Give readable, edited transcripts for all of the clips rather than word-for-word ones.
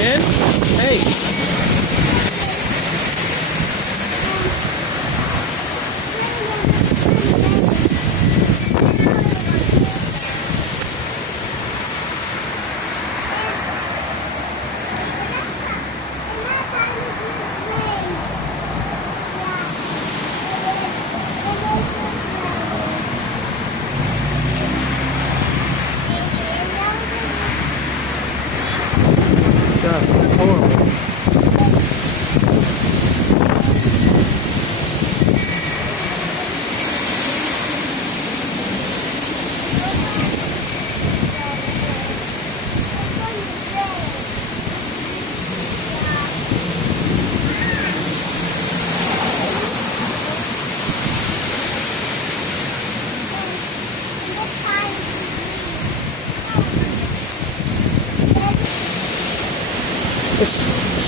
in. Hey. Just horrible.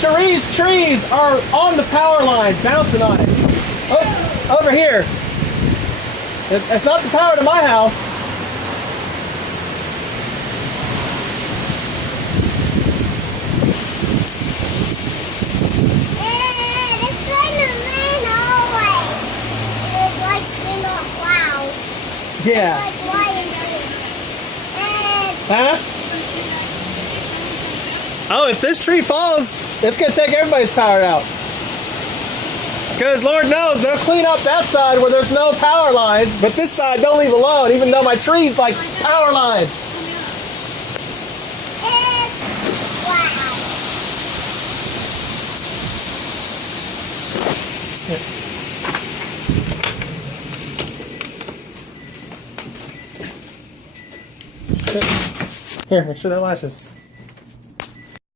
Cherie's trees are on the power line, bouncing on it. Oh, over here. It's not the power to my house. It's like the main hallway. It's like being all loud. Yeah. It's like Huh? Oh, if this tree falls, it's going to take everybody's power out. Because Lord knows they'll clean up that side where there's no power lines, but this side they'll leave alone, even though my tree's like power lines. It's wow. Here, make sure that latches.